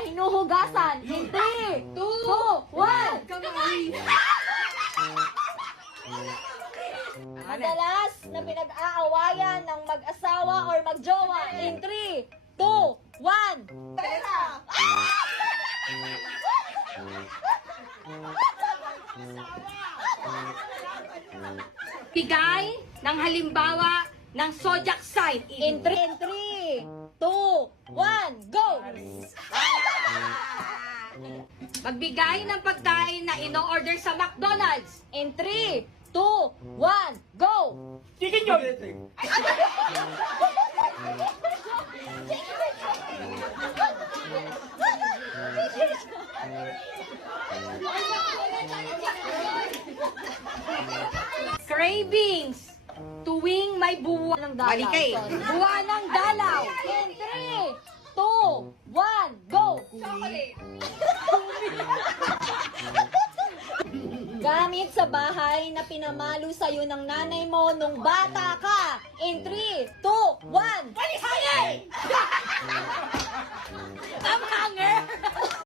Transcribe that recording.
na hinuhugasan. In 3, 2, 1. Madalas na pinag-aawayan ng mag-asawa or magjowa. In 3, 2, 1. Pera! Bigay ng halimbawa ng zodiac sign. In 3, 2, 1, go! Magbigay ng pagkain na ino-order sa McDonald's. In 3, 2, 1, go! Chicken joy! Cravings. Tuwing may buwan ng dalaw. Mali ka eh. Buwan ng dalaw. In 3, 2, 1, go! Gamit sa bahay na pinamalo sa'yo ng nanay mo nung bata ka. In 3, 2, 1.